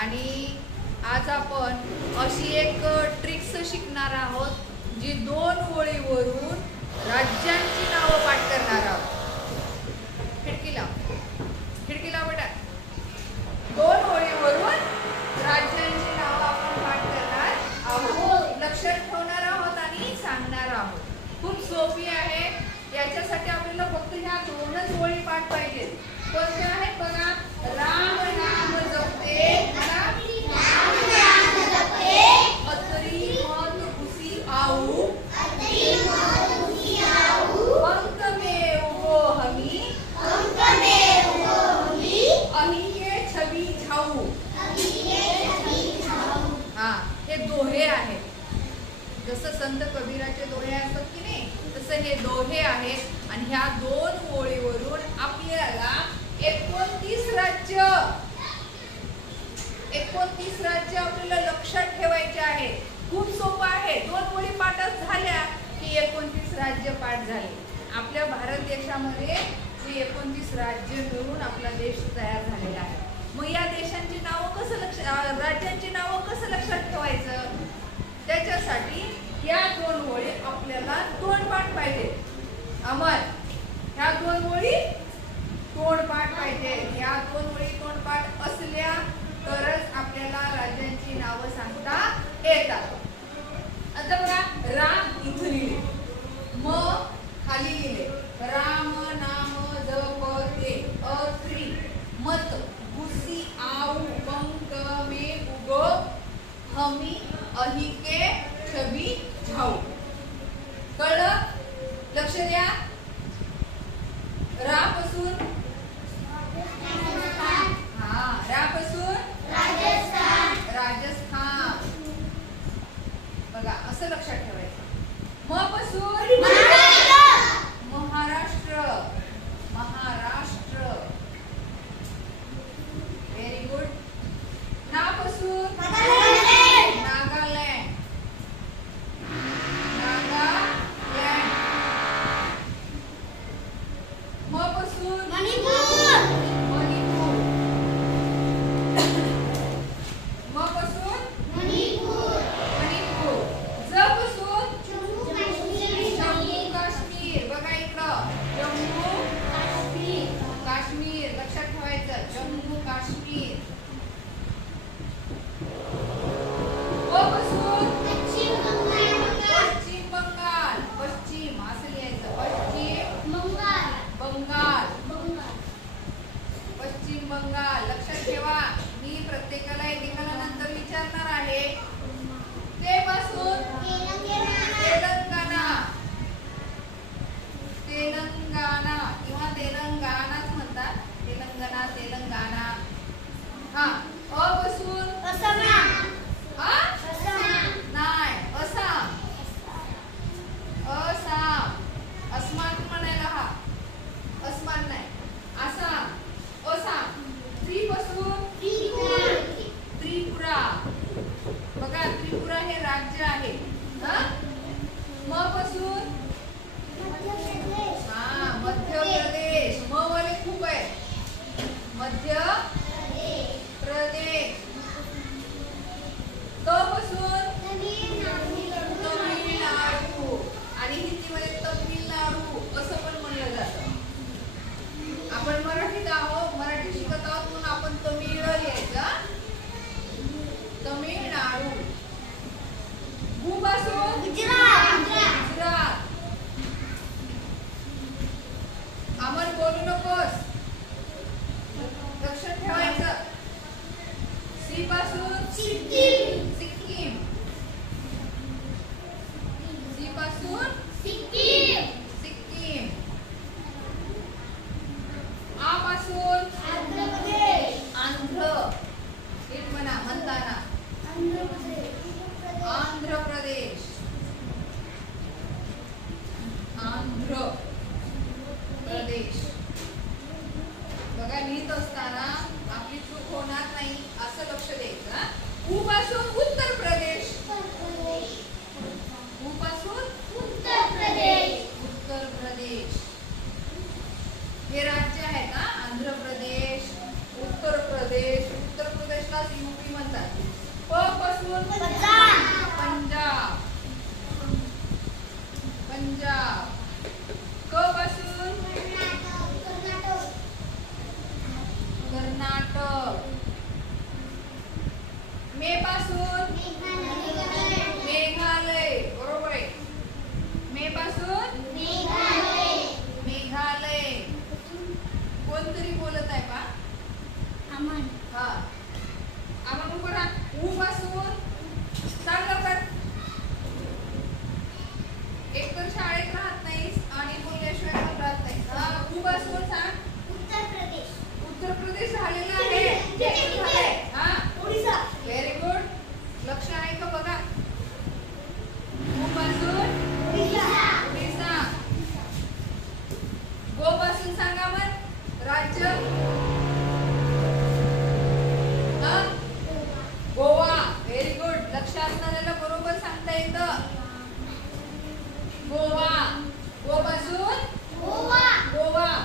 आणि आज आपण अशी एक ट्रिक्स शिकणार आहोत जी 2 ओळीवरून राज्यांची नावं पाठ करणार आहोत। खिडकीला बेटा 2 ओळीवरून राज्यांची नावं आपण पाठ करणार आहोत, लक्षात ठेवणार आहोत आणि सांगणार आहोत। खूप सोपी आहे। याच्यासाठी आपल्याला फक्त ह्या 2च ओळी पाठ पाहिजे। कोणत्या आहेत बघा, राम नाम जपते अतरी मत घुसी आऊ अंक में उगो हमी अहिये छबी झाऊ। हा, हे दोहे आहेत। जसं संत कबीराचे दोहे असतात की नाही, तसं हे दोहे आहेत। आणि ह्या 2 ओळीवरून आपल्याला 29 राज्य आपल्याला लक्षात ठेवायचे आहे। खूप सोपं आहे। 2 ओळी पाठ झाल्या की 29 राज्य पाठ झाले। आपल्या भारत देशामध्ये हे 29 राज्य मिळून आपला देश तयार झालेला आहे। मग या देशांची नावं राज्यांची नावं कसं लक्षात ठेवायचं? त्याच्यासाठी या 2 ओळी आपल्याला तोंडपाठ पाहिजे। अमर, ह्या 2 ओळी तोंडपाठ पाहिजे। या 2 ओळी तोंडपाठ असल्या तरच आपल्याला राज्यांची नावं सांगता येतात। आता बघा, राम इथं लिहिले, मग खाली लिहिले राम नाम जपते अत्री मत घुसी आऊ अंक में उगो हमी अहिके छबी झाऊ। कळलं? लक्ष द्या। रा पासून राजस्थान बघा, असं लक्षात ठेवायचं। म पासून महाराष्ट्र व्हेरी गुड। ना पासून नागालँड म पासून मणिपूर म पासून ज पासून जम्मू काश्मीर। बघा इकडं जम्मू काश्मीर लक्षात ठेवायचं, जम्मू काश्मीर। प पासून पश्चिम बंगाल, पश्चिम असं लिहायचं, पश्चिम बंगाल। लक्षात ठेवा, मी प्रत्येकाला एकेकाला नंतर विचारणार आहे। ते पासून तेलंगाना किंवा तेलंगानाच म्हणतात, तेलंगाना। हा, अ पासून नाही, आसाम अस्मान म्हणायला, हा अस्मान नाही, आसाम। त्री पासून त्रिपुरा। बघा, त्रिपुरा हे राज्य आहे। म पासून मध्य प्रदेश। म वाले खूप आहे, मध्य प्रदेश। त पासून तमिळनाडू, आणि हिंदीमध्ये तमिळनाडू असं पण म्हणलं जातं। आपण मराठीत आहोत, मराठी शिकत आहोत म्हणून आपण तमिळ लिहायचं, तमिळनाडू। गु पासून गुजरात। अमर बोलू नकोस, लक्षात ठेवायचं। सी पासून सिक्कीम। सी पासून सिक्कीम। आ पासून आंध्र। एक म्हणताना आंध्र प्रदेश। बघा, लिहित असताना आपली चूक होणार नाही असं लक्ष द्यायचं। उ पासून उत्तर प्रदेश। उत्तर प्रदेश हे राज्य आहे का? आंध्र प्रदेश, उत्तर प्रदेश। उत्तर प्रदेशला यूपी पंजाब, पंजाब. क पासून कर्नाटक. मे पासून मेघालय. बरोबर आहे. मे पासून मेघालय. कोणतरी बोलत आहे पा. हा आम्हाला करा. उ पासून सांग लवकर. एक तर शाळेत राहत नाहीस आणि बोलल्याशिवाय पण राहत नाहीस. हा उ पासून सांग. उत्तर प्रदेश. उत्तर प्रदेश झालेला आहे. हा ओडिशा. Very good. लक्ष आहे का बघा. उ पासून ओडिशा. गो पासून सांगा मग राज्य. गोवा. Very good. लक्ष असणाऱ्याला बरोबर सांगता येतं. गोवा. गो पासून गोवा.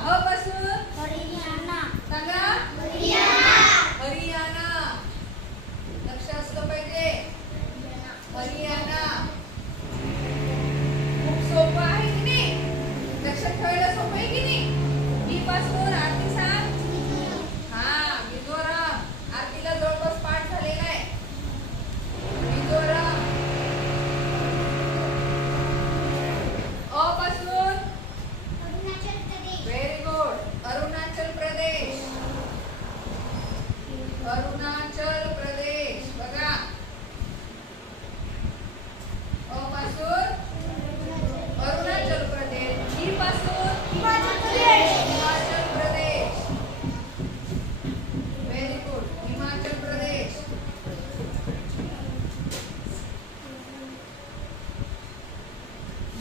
ह पासून सांगा हरियाणा. लक्ष असलं पाहिजे. हरियाणा. खूप सोपं आहे की नाही. लक्षात ठेवायला सोपं आहे की नाही. बी पासून आरती सांग. हा मिझोरम. आरतीला जवळपास पाठ झालेला आहे. मिझोरम. अ पासून व्हेरी गुड. अरुणाचल प्रदेश. अरुणाचल प्रदेश. बघा अ पासून अरुणाचल प्रदेश. ई पासून हिमाचल प्रदेश. Very good. हिमाचल प्रदेश.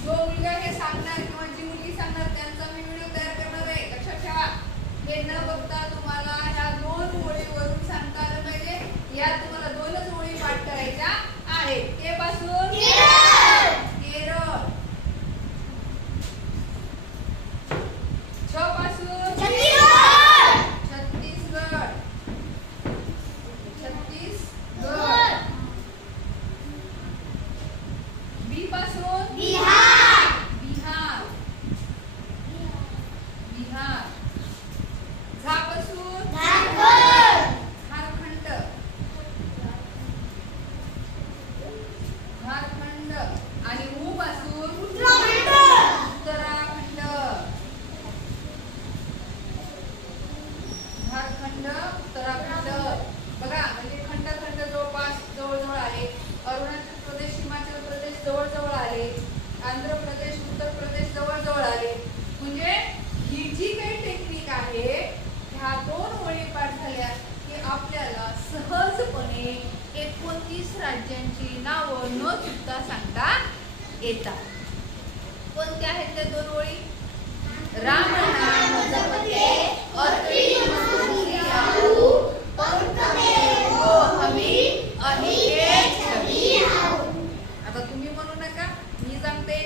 जो मुलगा हे सांगणार किंवा जी मुलगी सांगणार त्यांचा मी व्हिडिओ तयार करणार आहे. लक्षात ठेवा. हे न बघता तुम्हाला ह्या 2 ओळीवरून सांगता आलं पाहिजे. या तुम्हाला 2च ओळी पाठ करायच्या आहेत. के पासून केरळ. छ पासून छत्तीसगड. छत्तीसगड. बी पासून बिहार. बिहार. झा पासून झारखंड. झारखंड. आणि उ पासून उत्तराखंड. झारखंड उत्तराखंड. बघा म्हणजे खंड खंड जवळपास जवळजवळ आले. अरुणाचल प्रदेश हिमाचल प्रदेश जवळजवळ आले. आंध्र प्रदेश उत्तर प्रदेश जवळजवळ आले. म्हणजे ही जी काही टेक्निक आहे ह्या 2 ओळी पाठ झाल्या की आपल्याला सहजपणे 29 राज्यांची नावं न चुकता सांगता येतात. कोणत्या आहेत त्या 2 ओळी. राम नाम जपते अतरी मधुसी आऊ पंख में वो हमी अहिके छवि आऊ. आता तुम्ही म्हणू नका. मी सांगते.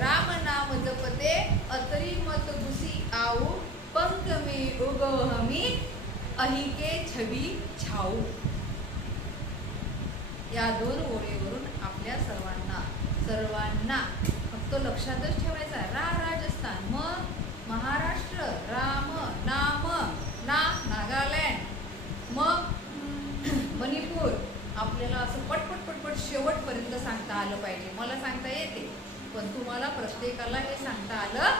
राम नाम जपते अतरी मत घुसी आऊ पंख में उगो हमी अहिके छवि छाऊ. या 2 ओळीवरून आपल्या सर्वांना फक्त लक्षातच ठेवायचा. रा राजस्थान. म महाराष्ट्र. राम नाम ना नागालँड. मग मणिपूर. आपल्याला असं पटपट शेवटपर्यंत सांगता आलं पाहिजे. मला सांगता येते पण तुम्हाला प्रत्येकाला हे सांगता आलं